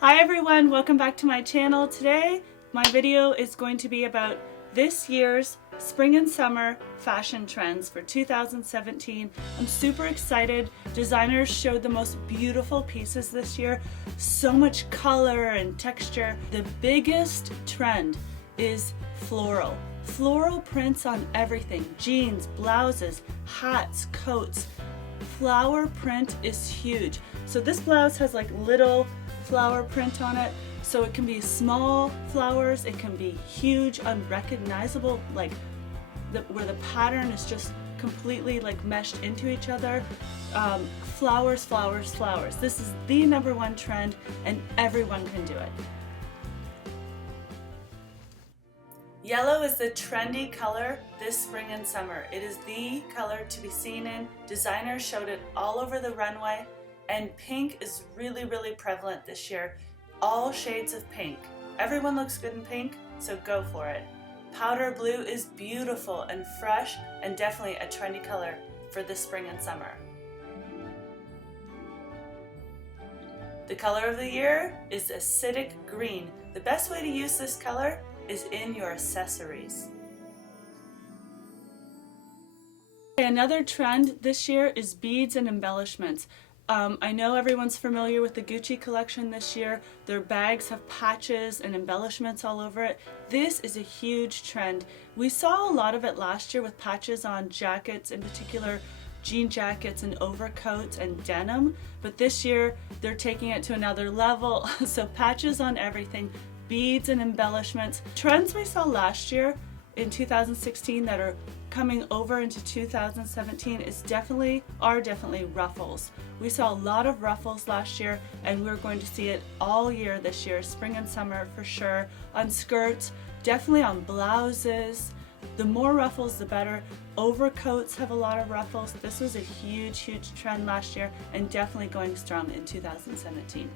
Hi everyone, welcome back to my channel. Today my video is going to be about this year's spring and summer fashion trends for 2017. I'm super excited. Designers showed the most beautiful pieces this year. So much color and texture. The biggest trend is floral. Floral prints on everything. Jeans, blouses, hats, coats. Flower print is huge. So this blouse has like little flower print on it, so it can be small flowers, it can be huge, unrecognizable, like where the pattern is just completely like meshed into each other. Flowers, flowers, flowers. This is the #1 trend and everyone can do it. Yellow is the trendy color this spring and summer. It is the color to be seen in. Designers showed it all over the runway. And pink is really, really prevalent this year. All shades of pink. Everyone looks good in pink, so go for it. Powder blue is beautiful and fresh and definitely a trendy color for this spring and summer. The color of the year is acidic green. The best way to use this color is in your accessories. Another trend this year is beads and embellishments. I know everyone's familiar with the Gucci collection this year. Their bags have patches and embellishments all over it. This is a huge trend. We saw a lot of it last year with patches on jackets, in particular jean jackets and overcoats and denim, but this year they're taking it to another level. So patches on everything, beads and embellishments. Trends we saw last year in 2016 that are coming over into 2017 are definitely ruffles. We saw a lot of ruffles last year and we're going to see it all year this year, spring and summer for sure, on skirts, definitely on blouses. The more ruffles the better. Overcoats have a lot of ruffles. This was a huge trend last year and definitely going strong in 2017.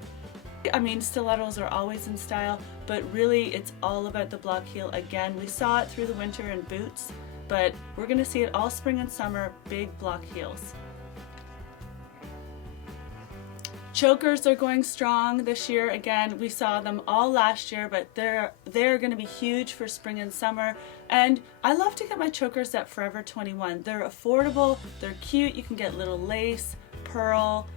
I mean, stilettos are always in style, but really it's all about the block heel. Again, we saw it through the winter in boots, but we're going to see it all spring and summer, big block heels. Chokers are going strong this year. Again, we saw them all last year, but they're going to be huge for spring and summer. And I love to get my chokers at Forever 21. They're affordable, they're cute, you can get little lace, pearl.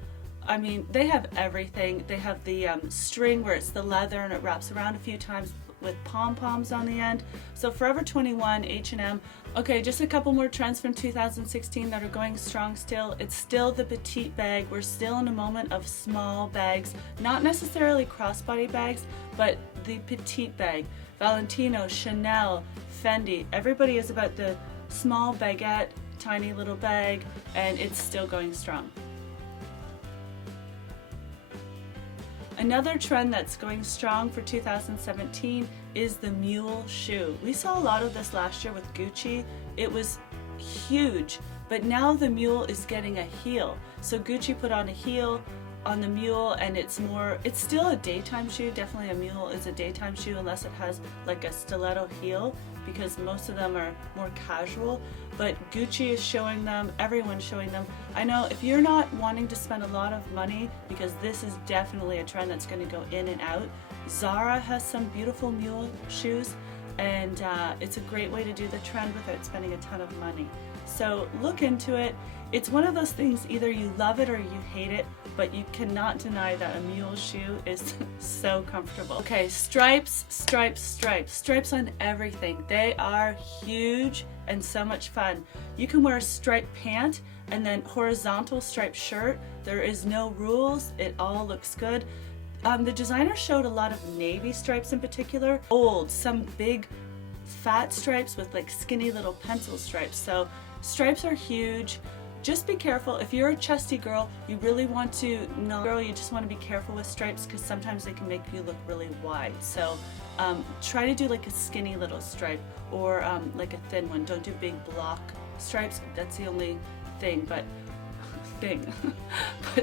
I mean, they have everything. They have the string where it's the leather and it wraps around a few times with pom-poms on the end. So Forever 21, H&M. Okay, just a couple more trends from 2016 that are going strong still. It's still the petite bag. We're still in a moment of small bags, not necessarily crossbody bags, but the petite bag. Valentino, Chanel, Fendi, everybody is about the small baguette, tiny little bag, and it's still going strong. Another trend that's going strong for 2017 is the Mule Shoe. We saw a lot of this last year with Gucci. It was huge, but now the Mule is getting a heel. So Gucci put on a heel on the Mule and it's still a daytime shoe. Definitely a Mule is a daytime shoe unless it has like a stiletto heel, because most of them are more casual, but Gucci is showing them, everyone's showing them. I know if you're not wanting to spend a lot of money, because this is definitely a trend that's going to go in and out, Zara has some beautiful Mule shoes and it's a great way to do the trend without spending a ton of money. So look into it. It's one of those things, either you love it or you hate it, but you cannot deny that a Mule shoe is so comfortable. Okay, stripes, stripes, stripes. Stripes on everything. They are huge and so much fun. You can wear a striped pant and then horizontal striped shirt. There is no rules. It all looks good. The designer showed a lot of navy stripes in particular. Some big fat stripes with like skinny little pencil stripes. So stripes are huge. Just be careful. If you're a chesty girl, you really want to you just want to be careful with stripes because sometimes they can make you look really wide. So try to do like a skinny little stripe or like a thin one. Don't do big block stripes. That's the only thing, but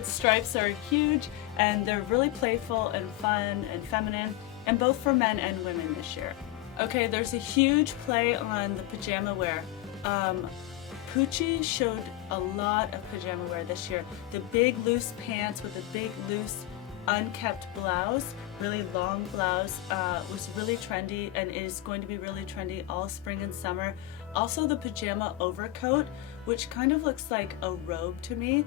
stripes are huge and they're really playful and fun and feminine, and both for men and women this year. Okay, there's a huge play on the pajama wear. Pucci showed a lot of pajama wear this year. The big loose pants with the big loose unkept blouse, really long blouse, was really trendy and is going to be really trendy all spring and summer. Also the pajama overcoat, which kind of looks like a robe to me.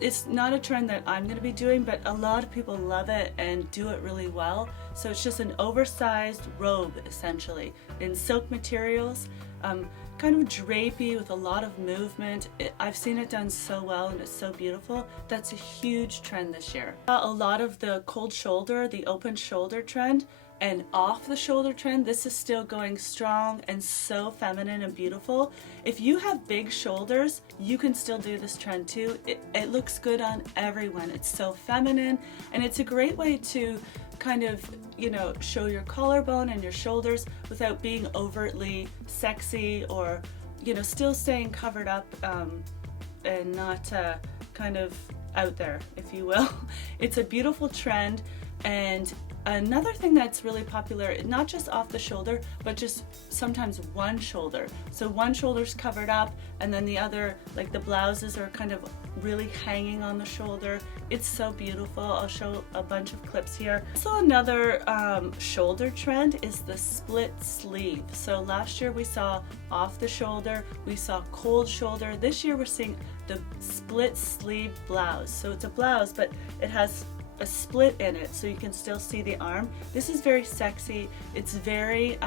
It's not a trend that I'm going to be doing, but a lot of people love it and do it really well. So it's just an oversized robe essentially in silk materials, kind of drapey with a lot of movement. I've seen it done so well and it's so beautiful. That's a huge trend this year. A lot of the cold shoulder, the open shoulder trend, and off the shoulder trend, this is still going strong and so feminine and beautiful. If you have big shoulders, you can still do this trend too. It looks good on everyone. It's so feminine and it's a great way to kind of, you know, show your collarbone and your shoulders without being overtly sexy or, you know, still staying covered up and not kind of out there, if you will. It's a beautiful trend. And another thing that's really popular, not just off the shoulder, but just sometimes one shoulder. So one shoulder's covered up and then the other, like the blouses are kind of really hanging on the shoulder. It's so beautiful. I'll show a bunch of clips here. So another shoulder trend is the split sleeve. So last year we saw off the shoulder, we saw cold shoulder. This year we're seeing the split sleeve blouse. So it's a blouse, but it has a split in it so you can still see the arm. This is very sexy. It's very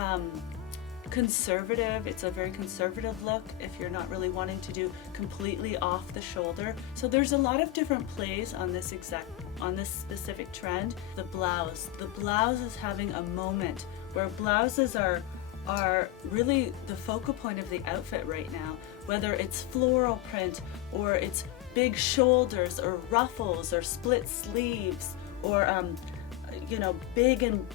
conservative. It's a very conservative look if you're not really wanting to do completely off the shoulder. So there's a lot of different plays on this specific trend. The blouse is having a moment where blouses are really the focal point of the outfit right now, whether it's floral print or it's big shoulders or ruffles or split sleeves or you know, big and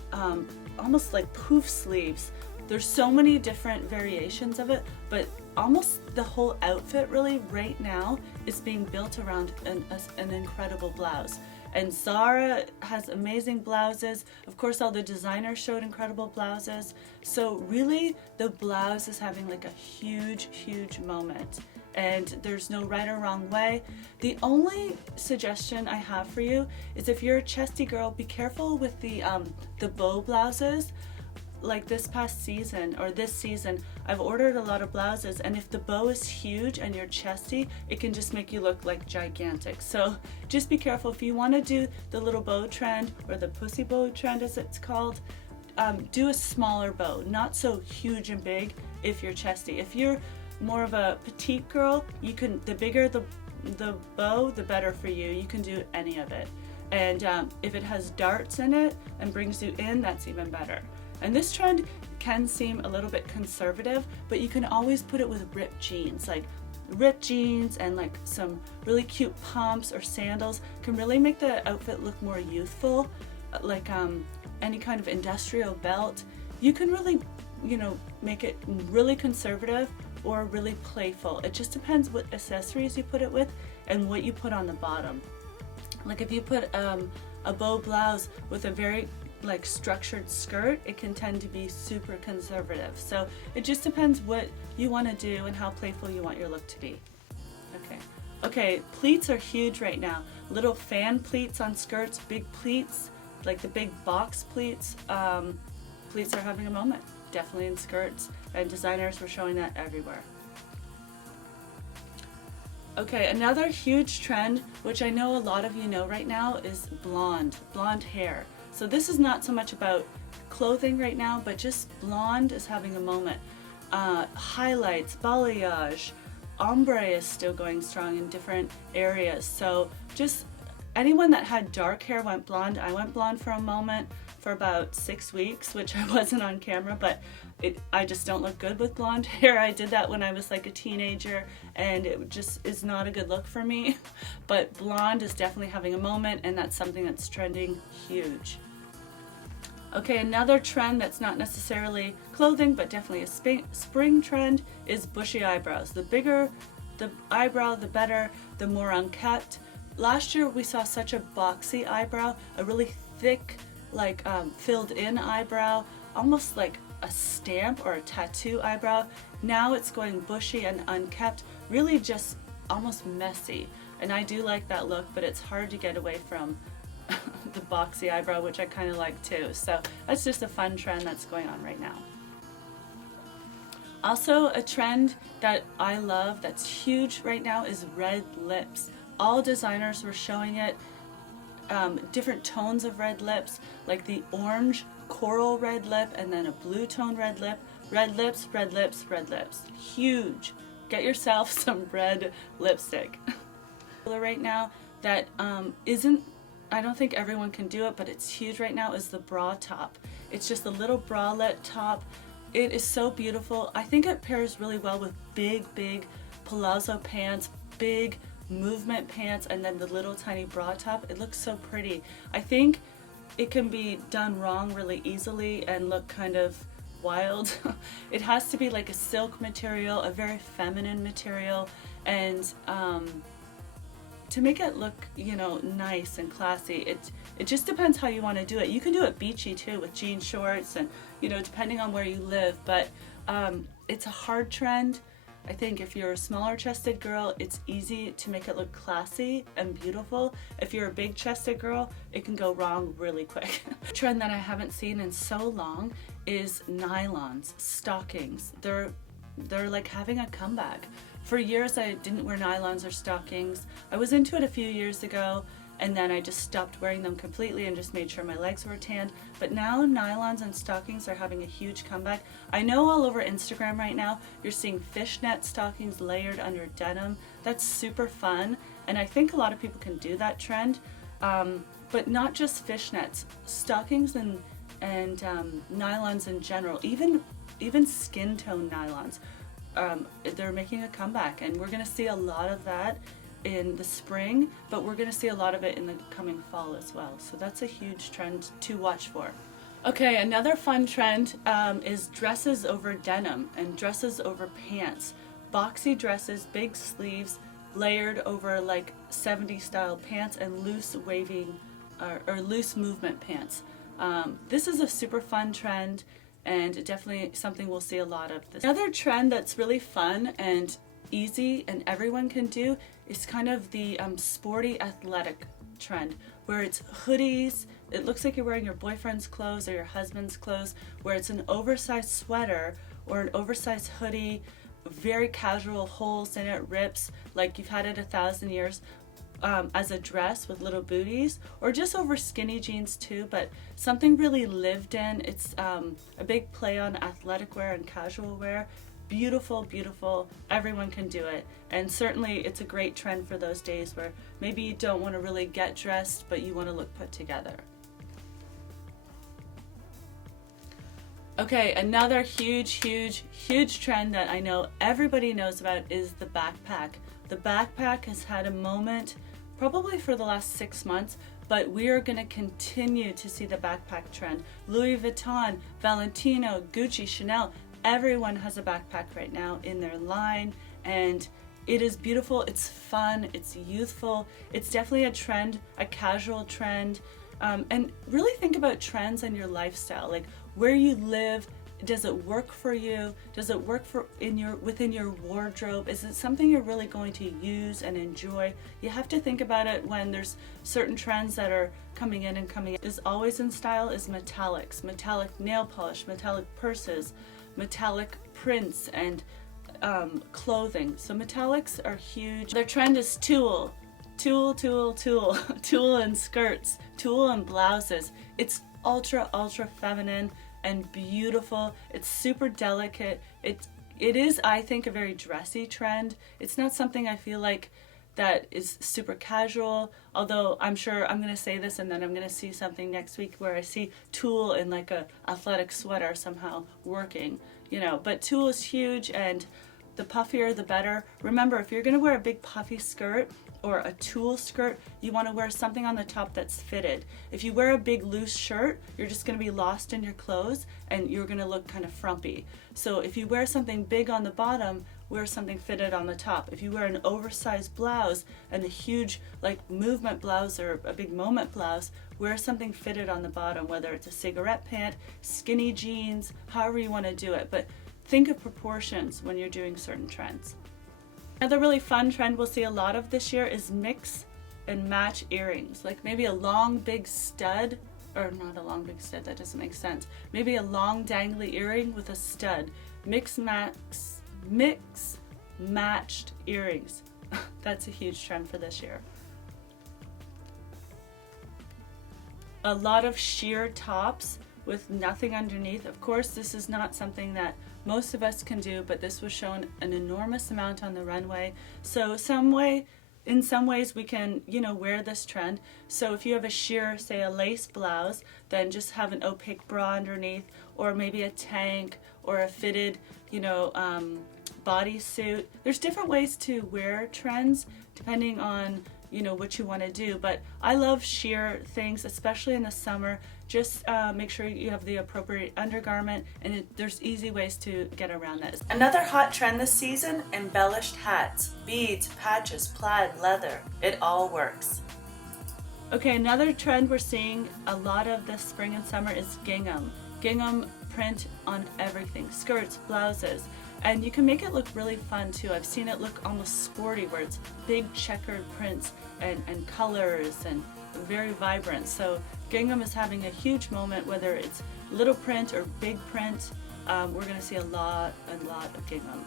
almost like poof sleeves. There's so many different variations of it, but almost the whole outfit really right now is being built around an incredible blouse. And Zara has amazing blouses. Of course, all the designers showed incredible blouses. So really the blouse is having like a huge, huge moment. And there's no right or wrong way. The only suggestion I have for you is if you're a chesty girl, be careful with the bow blouses. Like this past season or this season, I've ordered a lot of blouses, and if the bow is huge and you're chesty, it can just make you look like gigantic. So just be careful. If you want to do the little bow trend or the pussy bow trend as it's called, do a smaller bow, not so huge and big if you're chesty. If you're more of a petite girl, you can, the bigger the bow, the better for you. You can do any of it. And if it has darts in it and brings you in, that's even better. And this trend can seem a little bit conservative, but you can always put it with ripped jeans. Like ripped jeans and like some really cute pumps or sandals can really make the outfit look more youthful. Like any kind of industrial belt. You can really, you know, make it really conservative or really playful. It just depends what accessories you put it with and what you put on the bottom. Like if you put a bow blouse with a very like structured skirt, it can tend to be super conservative. So it just depends what you want to do and how playful you want your look to be. Okay, pleats are huge right now. Little fan pleats on skirts, big pleats, like the big box pleats. Pleats are having a moment, definitely in skirts, and designers were showing that everywhere. Okay, another huge trend, which I know a lot of you know right now, is blonde hair. So this is not so much about clothing right now, but just blonde is having a moment. Highlights, balayage, ombre is still going strong in different areas. So just anyone that had dark hair went blonde. I went blonde for a moment for about 6 weeks, which I wasn't on camera, but I just don't look good with blonde hair. I did that when I was like a teenager and it just is not a good look for me. But blonde is definitely having a moment, and that's something that's trending huge. Okay, another trend that's not necessarily clothing but definitely a spring trend is bushy eyebrows. The bigger the eyebrow, the better, the more unkept. Last year we saw such a boxy eyebrow, a really thick, like filled in eyebrow, almost like a stamp or a tattoo eyebrow. Now it's going bushy and unkept, really just almost messy. And I do like that look, but it's hard to get away from the boxy eyebrow, which I kind of like too. So that's just a fun trend that's going on right now. Also, a trend that I love that's huge right now is red lips. All designers were showing it, different tones of red lips, like the orange coral red lip and then a blue tone red lip. Red lips, red lips, red lips. Huge. Get yourself some red lipstick. Right now that isn't, I don't think everyone can do it, but it's huge right now, is the bra top. It's just a little bralette top. It is so beautiful. I think it pairs really well with big palazzo pants, big movement pants, and then the little tiny bra top. It looks so pretty. I think it can be done wrong really easily and look kind of wild. It has to be like a silk material, a very feminine material, and to make it look, you know, nice and classy. It just depends how you want to do it. You can do it beachy too with jean shorts and, you know, depending on where you live, but it's a hard trend. I think if you're a smaller chested girl, it's easy to make it look classy and beautiful. If you're a big chested girl, it can go wrong really quick. A trend that I haven't seen in so long is nylons, stockings. They're like having a comeback. For years I didn't wear nylons or stockings. I was into it a few years ago, and then I just stopped wearing them completely and just made sure my legs were tanned. But now nylons and stockings are having a huge comeback. I know all over Instagram right now you're seeing fishnet stockings layered under denim. That's super fun, and I think a lot of people can do that trend. But not just fishnets, stockings and nylons in general, even skin tone nylons. They're making a comeback, and we're going to see a lot of that in the spring, but we're going to see a lot of it in the coming fall as well. So that's a huge trend to watch for. Okay, another fun trend is dresses over denim and dresses over pants. Boxy dresses, big sleeves, layered over like 70s style pants, and loose waving or loose movement pants. This is a super fun trend, and definitely something we'll see a lot of this. Another trend that's really fun and easy and everyone can do is kind of the sporty athletic trend, where it's hoodies. It looks like you're wearing your boyfriend's clothes or your husband's clothes, where it's an oversized sweater or an oversized hoodie, very casual, holes in it, rips, like you've had it 1,000 years, as a dress with little booties, or just over skinny jeans too, but something really lived in. It's a big play on athletic wear and casual wear. Beautiful, beautiful. Everyone can do it, and certainly it's a great trend for those days where maybe you don't want to really get dressed, but you want to look put together. Okay, another huge trend that I know everybody knows about is the backpack. The backpack has had a moment probably for the last 6 months, but we are going to continue to see the backpack trend. Louis Vuitton, Valentino, Gucci, Chanel, everyone has a backpack right now in their line, and it is beautiful, it's fun, it's youthful. It's definitely a trend, a casual trend, and really think about trends and your lifestyle, like where you live. Does it work for you? Does it work within your wardrobe? Is it something you're really going to use and enjoy? You have to think about it when there's certain trends that are coming in and coming in. Is always in style is metallics, metallic nail polish, metallic purses, metallic prints, and clothing. So metallics are huge. Their trend is tulle, tulle and skirts, tulle and blouses. It's ultra feminine and beautiful. It's super delicate. It is, I think, a very dressy trend. It's not something I feel like that is super casual, although I'm sure I'm going to say this and then I'm going to see something next week where I see tulle in like a athletic sweater somehow working, you know. But tulle is huge, and the puffier the better. Remember, if you're going to wear a big puffy skirt or a tulle skirt, you want to wear something on the top that's fitted. If you wear a big loose shirt, you're just going to be lost in your clothes and you're going to look kind of frumpy. So if you wear something big on the bottom, wear something fitted on the top. If you wear an oversized blouse and a huge like movement blouse or a big moment blouse, wear something fitted on the bottom, whether it's a cigarette pant, skinny jeans, however you want to do it. But think of proportions when you're doing certain trends. Another really fun trend we'll see a lot of this year is mix and match earrings, like maybe a long big stud, or not a long big stud, that doesn't make sense. Maybe a long dangly earring with a stud. Mix matched earrings. That's a huge trend for this year. A lot of sheer tops with nothing underneath. Of course, this is not something that most of us can do, but this was shown an enormous amount on the runway. So in some ways we can, you know, wear this trend. So if you have a sheer, say a lace blouse, then just have an opaque bra underneath, or maybe a tank or a fitted, you know, bodysuit. There's different ways to wear trends depending on, you know, what you want to do, but I love sheer things, especially in the summer. Just make sure you have the appropriate undergarment, and there's easy ways to get around this. Another hot trend this season, embellished hats, beads, patches, plaid, leather. It all works. Okay, another trend we're seeing a lot of this spring and summer is gingham. Gingham print on everything, skirts, blouses. And you can make it look really fun too. I've seen it look almost sporty, where it's big checkered prints and colors and very vibrant. So gingham is having a huge moment, whether it's little print or big print. We're gonna see a lot of gingham.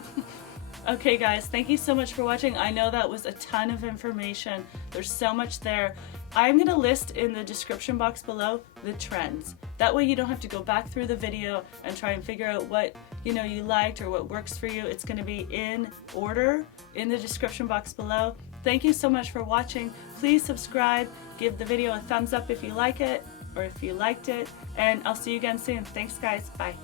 Okay guys, thank you so much for watching. I know that was a ton of information. There's so much there. I'm gonna list in the description box below the trends. That way you don't have to go back through the video and try and figure out what, you know, you liked or what works for you. It's gonna be in order in the description box below. Thank you so much for watching. Please subscribe, give the video a thumbs up if you like it or if you liked it, and I'll see you again soon. Thanks guys, bye.